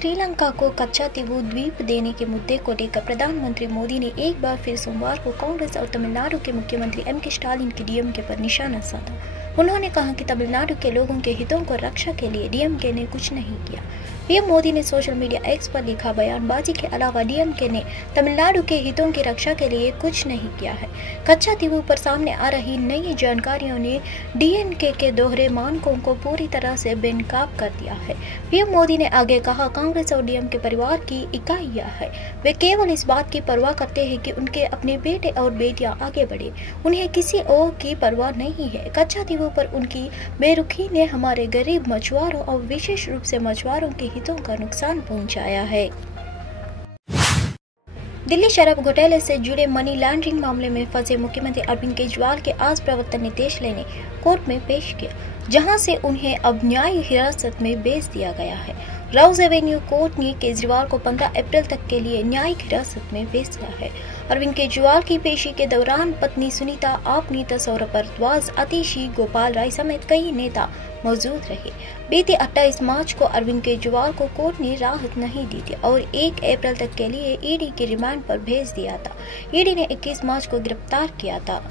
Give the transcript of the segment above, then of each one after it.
श्रीलंका को कच्चा तीवू द्वीप देने के मुद्दे को लेकर प्रधानमंत्री मोदी ने एक बार फिर सोमवार को कांग्रेस और तमिलनाडु के मुख्यमंत्री एम.के. स्टालिन की डीएमके पर निशाना साधा। उन्होंने कहा कि तमिलनाडु के लोगों के हितों को रक्षा के लिए डीएमके ने कुछ नहीं किया। पीएम मोदी ने सोशल मीडिया एक्स पर लिखा बयानबाजी के अलावा डीएमके ने तमिलनाडु के हितों की रक्षा के लिए कुछ नहीं किया है। कच्चा तीवू पर सामने आ रही नई जानकारियों ने डीएमके के दोहरे मानकों को पूरी तरह से बेनकाब कर दिया है। पीएम मोदी ने आगे कहा, कांग्रेस और डीएमके परिवार की इकाइयां है। वे केवल इस बात की परवाह करते हैं कि उनके अपने बेटे और बेटियां आगे बढ़े। उन्हें किसी और की परवाह नहीं है। कच्चा तीवू पर उनकी बेरुखी ने हमारे गरीब मछुआरों और विशेष रूप से मछुआरों के हितों का नुकसान पहुंचाया है। दिल्ली शराब घोटाले से जुड़े मनी लॉन्ड्रिंग मामले में फंसे मुख्यमंत्री अरविंद केजरीवाल के आज प्रवर्तन निदेशालय ने कोर्ट में पेश किया, जहां से उन्हें अब न्यायिक हिरासत में भेज दिया गया है। राउज एवेन्यू कोर्ट ने केजरीवाल को 15 अप्रैल तक के लिए न्यायिक हिरासत में भेज दिया है। अरविंद केजरीवाल की पेशी के दौरान पत्नी सुनीता, आप नेता सौरभ भारद्वाज, आतिशी गोपाल राय समेत कई नेता मौजूद रहे। बीते 28 मार्च को अरविंद केजरीवाल को कोर्ट ने राहत नहीं दी थी और 1 अप्रैल तक के लिए ईडी के रिमांड पर भेज दिया था। ईडी ने 21 मार्च को गिरफ्तार किया था।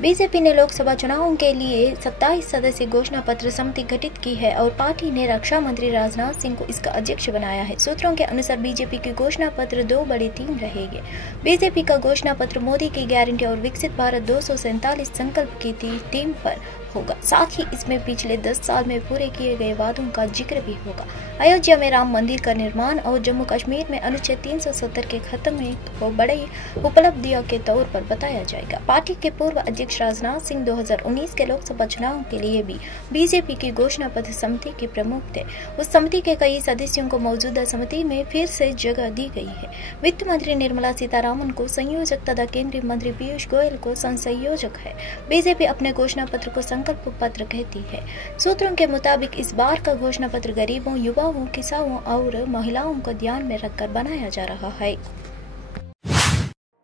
बीजेपी ने लोकसभा चुनावों के लिए 27 सदस्यीय घोषणा पत्र समिति गठित की है और पार्टी ने रक्षा मंत्री राजनाथ सिंह को इसका अध्यक्ष बनाया है। सूत्रों के अनुसार बीजेपी की घोषणा पत्र 2 बड़ी थीम रहेंगे। बीजेपी का घोषणा पत्र मोदी की गारंटी और विकसित भारत 247 संकल्प की थीम पर होगा। साथ ही इसमें पिछले 10 साल में पूरे किए गए वादों का जिक्र भी होगा। अयोध्या में राम मंदिर का निर्माण और जम्मू कश्मीर में अनुच्छेद 370 के खत्म को बड़ी उपलब्धियों के तौर पर बताया जाएगा। पार्टी के पूर्व अध्यक्ष राजनाथ सिंह 2019 के लोकसभा चुनाव के लिए भी बीजेपी की घोषणा पत्र समिति के प्रमुख थे। उस समिति के कई सदस्यों को मौजूदा समिति में फिर से जगह दी गई है। वित्त मंत्री निर्मला सीतारामन को संयोजक तथा केंद्रीय मंत्री पीयूष गोयल को संयोजक है। बीजेपी अपने घोषणा पत्र को संकल्प पत्र कहती है। सूत्रों के मुताबिक इस बार का घोषणा पत्र गरीबों, युवाओं, किसानों और महिलाओं को ध्यान में रखकर बनाया जा रहा है।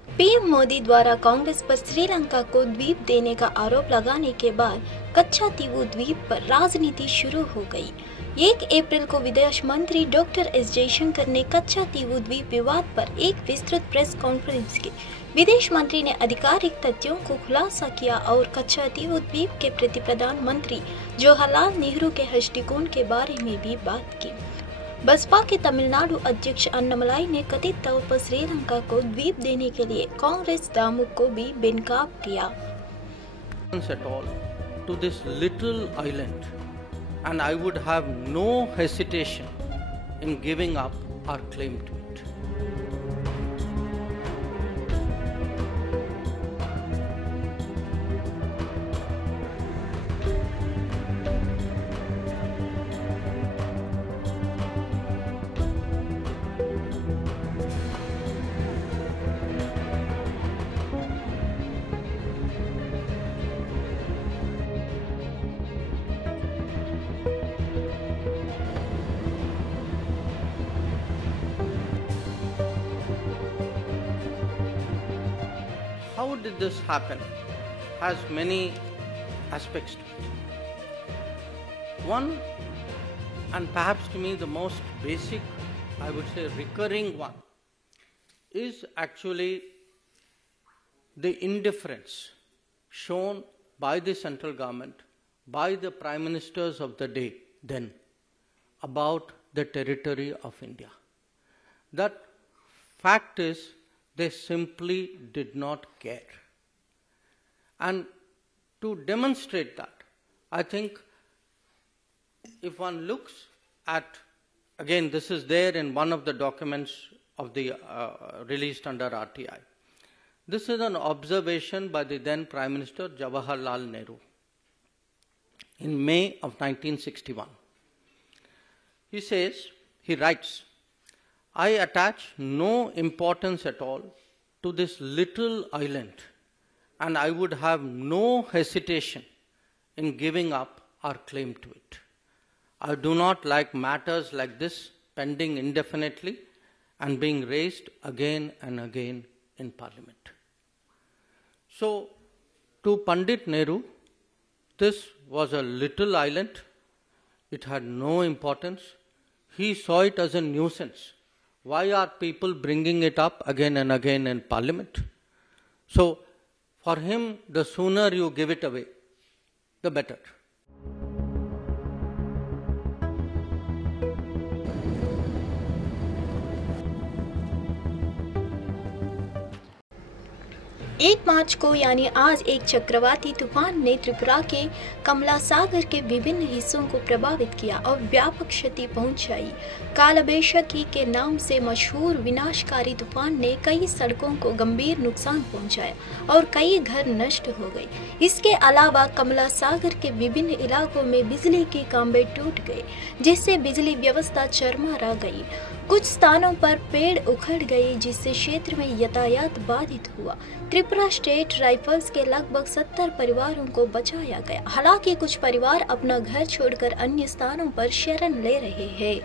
पीएम मोदी द्वारा कांग्रेस पर श्रीलंका को द्वीप देने का आरोप लगाने के बाद कच्चा तीवू द्वीप पर राजनीति शुरू हो गई। 1 अप्रैल को विदेश मंत्री डॉक्टर एस जयशंकर ने कच्चा तीवू द्वीप विवाद पर एक विस्तृत प्रेस कॉन्फ्रेंस की। विदेश मंत्री ने आधिकारिक तथ्यों को खुलासा किया और कच्चा तीवू द्वीप के प्रति प्रधानमंत्री जवाहरलाल नेहरू के दृष्टिकोण के बारे में भी बात की। बसपा के तमिलनाडु अध्यक्ष अन्नामलाई ने कथित तौर पर श्रीलंका को द्वीप देने के लिए कांग्रेस दामुक को भी बेनकाब किया। To this little island, and I would have no hesitation in giving up our claim to it. How did this happen? Has many aspects to it. One, and perhaps to me the most basic, I would say recurring one, is actually the indifference shown by the central government, by the prime ministers of the day then, about the territory of India. That fact is, they simply did not care. And to demonstrate that, I think if one looks at, again this is there in one of the documents of the released under RTI. This is an observation by the then Prime Minister Jawaharlal Nehru in May of 1961. He writes, I attach no importance at all to this little island, and I would have no hesitation in giving up our claim to it. I do not like matters like this pending indefinitely and being raised again and again in Parliament. So, to Pandit Nehru, this was a little island. It had no importance. he saw it as a nuisance. Why are people bringing it up again and again in Parliament? So, for him, the sooner you give it away, the better. एक मार्च को यानी आज एक चक्रवाती तूफान ने त्रिपुरा के कमला सागर के विभिन्न हिस्सों को प्रभावित किया और व्यापक क्षति पहुंचाई। कालबैशाखी के नाम से मशहूर विनाशकारी तूफान ने कई सड़कों को गंभीर नुकसान पहुंचाया और कई घर नष्ट हो गए। इसके अलावा कमला सागर के विभिन्न इलाकों में बिजली के खंभे टूट गए, जिससे बिजली व्यवस्था चरमरा गई। कुछ स्थानों पर पेड़ उखड़ गए, जिससे क्षेत्र में यातायात बाधित हुआ। त्रिपुरा स्टेट राइफल्स के लगभग 70 परिवारों को बचाया गया। हालांकि कुछ परिवार अपना घर छोड़कर अन्य स्थानों पर शरण ले रहे हैं।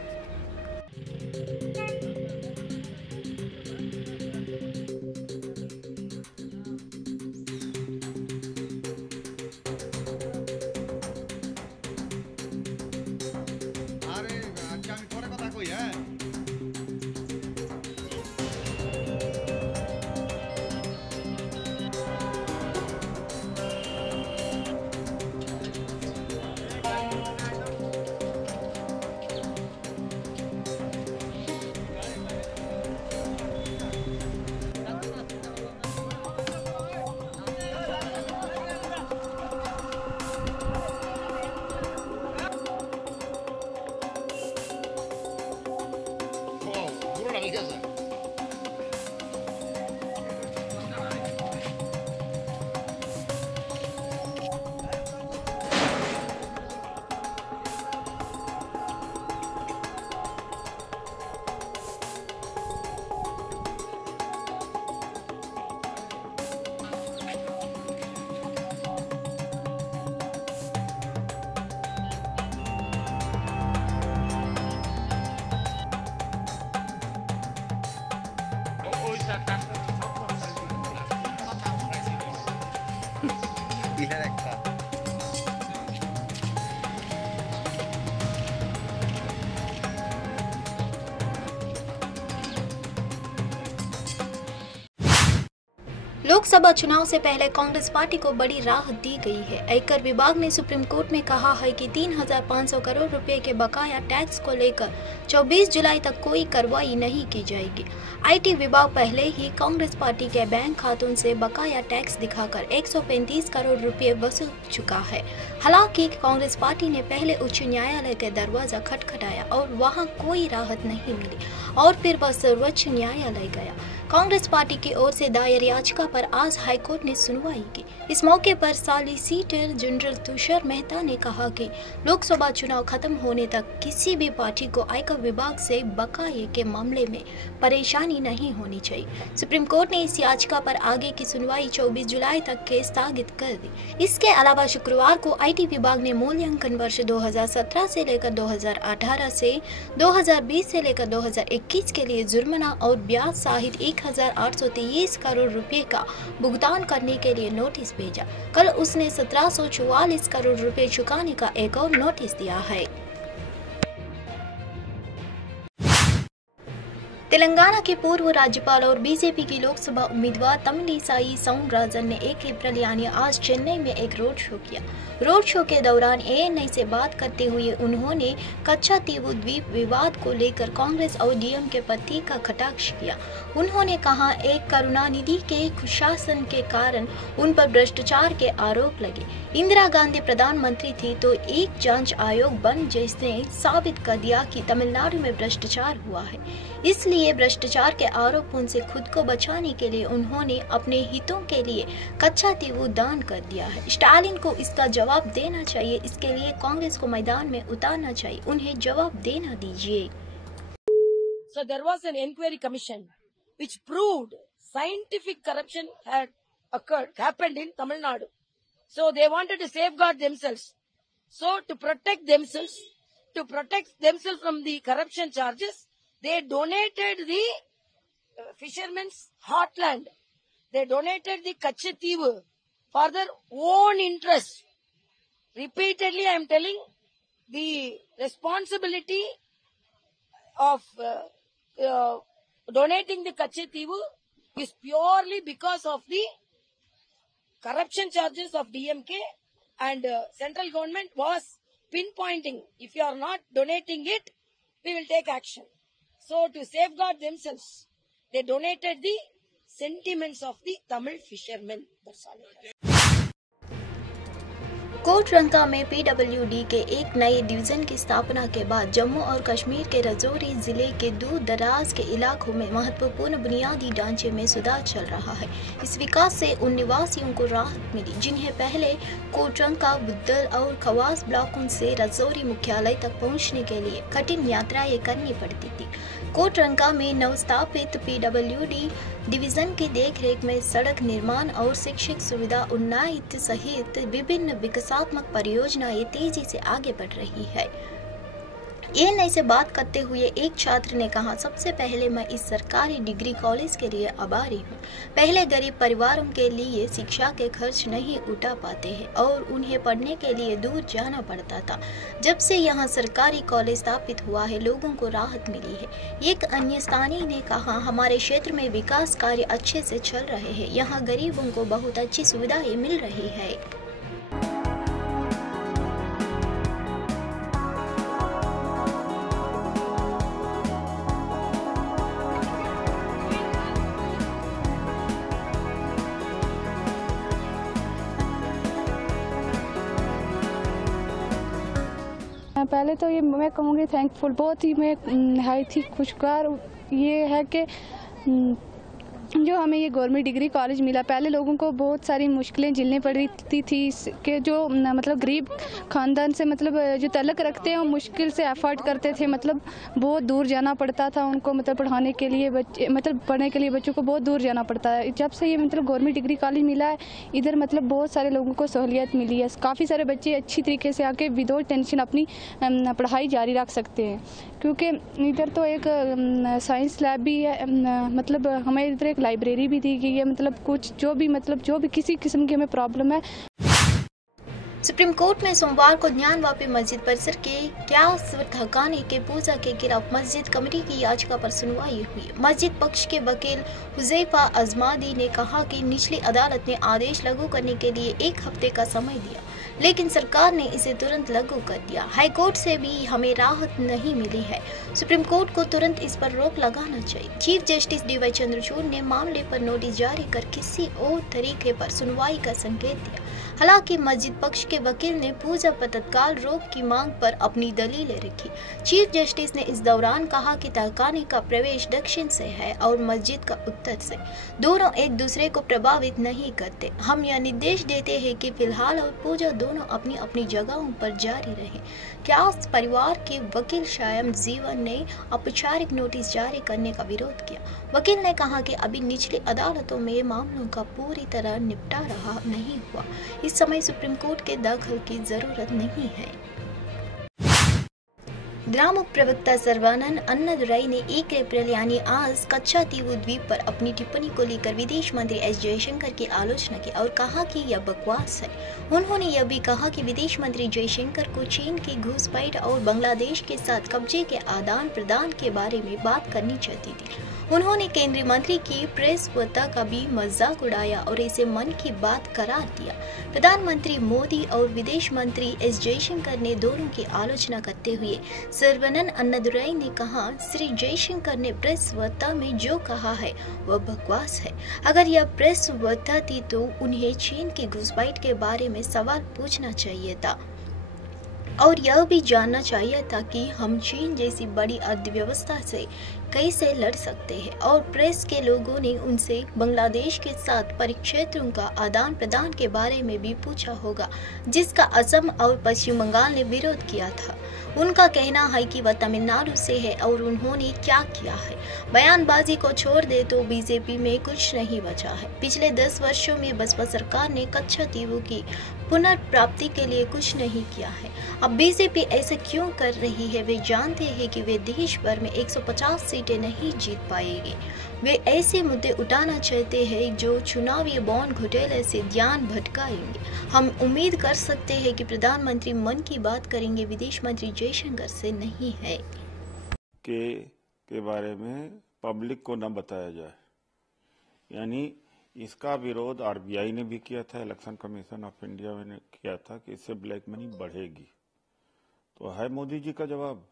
लोकसभा चुनाव से पहले कांग्रेस पार्टी को बड़ी राहत दी गई है। आयकर विभाग ने सुप्रीम कोर्ट में कहा है कि 3,500 करोड़ रुपए के बकाया टैक्स को लेकर 24 जुलाई तक कोई कार्रवाई नहीं की जाएगी। आईटी विभाग पहले ही कांग्रेस पार्टी के बैंक खातों से बकाया टैक्स दिखाकर 135 करोड़ रुपए वसूल चुका है। हालांकि कांग्रेस पार्टी ने पहले उच्च न्यायालय के दरवाजा खटखटाया और वहां कोई राहत नहीं मिली और फिर वह सर्वोच्च न्यायालय गया। कांग्रेस पार्टी की ओर से दायर याचिका पर आज हाईकोर्ट ने सुनवाई की। इस मौके पर सॉलिसिटर जनरल तुषार मेहता ने कहा कि लोकसभा चुनाव खत्म होने तक किसी भी पार्टी को आयकर विभाग से बकाये के मामले में परेशानी नहीं होनी चाहिए। सुप्रीम कोर्ट ने इस याचिका पर आगे की सुनवाई 24 जुलाई तक के स्थगित कर दी। इसके अलावा शुक्रवार को आईटी विभाग ने मूल्यांकन वर्ष 2017 से लेकर 2018 से 2020 से लेकर 2021 के लिए जुर्माना और ब्याज सहित 1,823 करोड़ रुपए का भुगतान करने के लिए नोटिस भेजा। कल उसने 1,744 करोड़ रुपए चुकाने का एक और नोटिस दिया है। तेलंगाना के पूर्व राज्यपाल और बीजेपी की लोकसभा उम्मीदवार तमिलिसाई सौंदरराजन ने 1 अप्रैल यानी आज चेन्नई में एक रोड शो किया। रोड शो के दौरान एएनआई से बात करते हुए उन्होंने कच्चा तीवु द्वीप विवाद को लेकर कांग्रेस और डीएमके पर तीखा कटाक्ष किया। उन्होंने कहा, एक करुणानिधि के कुशासन के कारण उन पर भ्रष्टाचार के आरोप लगे। इंदिरा गांधी प्रधानमंत्री थी तो एक जांच आयोग बन जिसने साबित कर दिया कि तमिलनाडु में भ्रष्टाचार हुआ है। इसलिए भ्रष्टाचार के आरोपों से खुद को बचाने के लिए उन्होंने अपने हितों के लिए कच्चा तीवु दान कर दिया है। स्टालिन को इसका जवाब देना चाहिए। इसके लिए कांग्रेस को मैदान में उतारना चाहिए। उन्हें जवाब देना दीजिए। So there was an inquiry commission which proved scientific corruption had happened in Tamil Nadu. So they wanted to safeguard themselves. So to protect themselves from the corruption charges, they donated the fishermen's heartland. They donated the Kachativu for their own interest. Repeatedly I am telling, the responsibility of donating the Kachetivu is purely because of the corruption charges of DMK, and central government was pinpointing, if you are not donating it, we will take action. So to safeguard themselves, they donated the sentiments of the Tamil fishermen. That's all. Kotranka में PWD के एक नए division की स्थापना के बाद जम्मू और कश्मीर के राजौरी जिले के दूर दराज के इलाकों में महत्वपूर्ण बुनियादी ढांचे में सुधार चल रहा है। इस विकास से उन निवासियों को राहत मिली जिन्हें पहले कोटरंका, बुद्धल और खवास ब्लॉकों से राजौरी मुख्यालय तक पहुंचने के लिए कठिन यात्राएं करनी पड़ती थी। कोटरंका में नवस्थापित पीडब्ल्यूडी डिवीजन की देखरेख में सड़क निर्माण और शैक्षिक सुविधा उन्नयन सहित विभिन्न विकासात्मक परियोजनाएं तेजी से आगे बढ़ रही है। एएनआई से बात करते हुए एक छात्र ने कहा, सबसे पहले मैं इस सरकारी डिग्री कॉलेज के लिए आभारी हूँ। पहले गरीब परिवारों के लिए शिक्षा के खर्च नहीं उठा पाते हैं और उन्हें पढ़ने के लिए दूर जाना पड़ता था। जब से यहाँ सरकारी कॉलेज स्थापित हुआ है, लोगों को राहत मिली है। एक अन्य स्थानीय ने कहा, हमारे क्षेत्र में विकास कार्य अच्छे से चल रहे हैं। यहाँ गरीबों को बहुत अच्छी सुविधाएं मिल रही है। पहले तो ये मैं कहूँगी थैंकफुल, बहुत ही मैं नहायत ही खुशगवार ये है कि जो हमें ये गवर्नमेंट डिग्री कॉलेज मिला। पहले लोगों को बहुत सारी मुश्किलें झेलनी पड़ती थी कि जो मतलब गरीब ख़ानदान से मतलब जो तल्लक रखते हैं वो मुश्किल से अफोर्ड करते थे, मतलब बहुत दूर जाना पड़ता था उनको, मतलब पढ़ाने के लिए मतलब पढ़ने के लिए बच्चों को बहुत दूर जाना पड़ता है। जब से ये मतलब गवर्नमेंट डिग्री कॉलेज मिला है, इधर मतलब बहुत सारे लोगों को सहूलियत मिली है। काफ़ी सारे बच्चे अच्छी तरीके से आके विदाउट टेंशन अपनी पढ़ाई जारी रख सकते हैं, क्योंकि इधर तो एक साइंस लैब भी है, मतलब हमें इधर लाइब्रेरी भी दी गई है। मतलब कुछ जो भी किसी किस्म की हमें प्रॉब्लम है। सुप्रीम कोर्ट में सोमवार को ज्ञानवापी मस्जिद परिसर के क्यास हकाने के पूजा के खिलाफ मस्जिद कमेटी की याचिका पर सुनवाई हुई। मस्जिद पक्ष के वकील हुजैफा अजमादी ने कहा कि निचली अदालत ने आदेश लागू करने के लिए 1 हफ्ते का समय दिया, लेकिन सरकार ने इसे तुरंत लागू कर दिया। हाई कोर्ट से भी हमें राहत नहीं मिली है। सुप्रीम कोर्ट को तुरंत इस पर रोक लगाना चाहिए। चीफ जस्टिस डीवाई चंद्रचूड़ ने मामले पर नोटिस जारी कर किसी और तरीके पर सुनवाई का संकेत दिया। हालांकि मस्जिद पक्ष के वकील ने पूजा पर तत्काल रोक की मांग पर अपनी दलीलें रखी। चीफ जस्टिस ने इस दौरान कहा कि तहखाने का प्रवेश दक्षिण से है और मस्जिद का उत्तर से, दोनों एक दूसरे को प्रभावित नहीं करते। हम यह निर्देश देते हैं कि फिलहाल और पूजा दोनों अपनी अपनी जगहों पर जारी रहे। क्यास परिवार के वकील श्याम जीवन ने औपचारिक नोटिस जारी करने का विरोध किया। वकील ने कहा कि अभी निचली अदालतों में मामलों का पूरी तरह निपटारा नहीं हुआ। इस समय सुप्रीम कोर्ट के दखल की जरूरत नहीं है। द्रामुक प्रवक्ता सर्बानंद अन्नादुराई ने 1 अप्रैल यानी आज कच्छातीवु द्वीप पर अपनी टिप्पणी को लेकर विदेश मंत्री एस जयशंकर की आलोचना की और कहा कि यह बकवास है। उन्होंने यह भी कहा कि विदेश मंत्री जयशंकर को चीन की घुसपैठ और बांग्लादेश के साथ कब्जे के आदान प्रदान के बारे में बात करनी चाहती थी। उन्होंने केंद्रीय मंत्री की प्रेस वार्ता का भी मजाक उड़ाया और इसे मन की बात करार दिया। प्रधानमंत्री मोदी और विदेश मंत्री एस जयशंकर ने दोनों की आलोचना करते हुए सर्बानंद अन्नादुराई ने कहा, श्री जयशंकर ने प्रेस वार्ता में जो कहा है वह बकवास है। अगर यह प्रेस वार्ता थी तो उन्हें चीन की घुसपैठ के बारे में सवाल पूछना चाहिए था और यह भी जानना चाहिए था कि हम चीन जैसी बड़ी अर्थव्यवस्था से कैसे लड़ सकते हैं। और प्रेस के लोगों ने उनसे बांग्लादेश के साथ परिक्षेत्रों का आदान प्रदान के बारे में भी पूछा होगा, जिसका असम और पश्चिम बंगाल ने विरोध किया था। उनका कहना है कि वह तमिलनाडु से है और उन्होंने क्या किया है। बयानबाजी को छोड़ दे तो बीजेपी में कुछ नहीं बचा है। पिछले 10 वर्षों में बसपा सरकार ने कच्छातीवु की पुनर्प्राप्ति के लिए कुछ नहीं किया है। अब बीजेपी ऐसा क्यों कर रही है? वे जानते हैं कि वे देश भर में 150 सीटें नहीं जीत पाएंगे। वे ऐसे मुद्दे उठाना चाहते हैं जो चुनावी बॉन्ड घोटाले से ध्यान भटकाएंगे। हम उम्मीद कर सकते हैं कि प्रधानमंत्री मन की बात करेंगे, विदेश मंत्री जयशंकर से नहीं है। के बारे में पब्लिक को न बताया जाए। यानी इसका विरोध आरबीआई ने भी किया था, इलेक्शन कमीशन ऑफ इंडिया ने किया था कि इससे ब्लैक मनी बढ़ेगी। तो है मोदी जी का जवाब,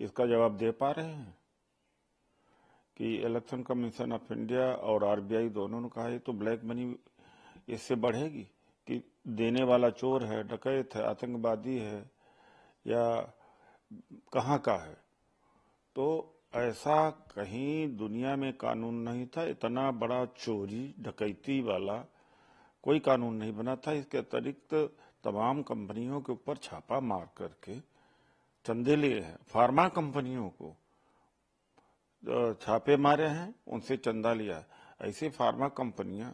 इसका जवाब दे पा रहे हैं कि इलेक्शन कमीशन ऑफ इंडिया और आरबीआई दोनों ने कहा है तो ब्लैक मनी इससे बढ़ेगी कि देने वाला चोर है, डकैत है, आतंकवादी है या कहाँ का है। तो ऐसा कहीं दुनिया में कानून नहीं था, इतना बड़ा चोरी डकैती वाला कोई कानून नहीं बना था। इसके अतिरिक्त तमाम कंपनियों के ऊपर छापा मार करके चंदे लिए हैं, फार्मा कंपनियों को छापे मारे हैं, उनसे चंदा लिया है। ऐसे फार्मा कंपनियां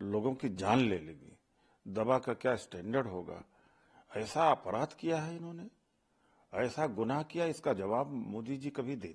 लोगों की जान ले लेगी, दवा का क्या स्टैंडर्ड होगा। ऐसा अपराध किया है इन्होंने, ऐसा गुनाह किया, इसका जवाब मोदी जी कभी देते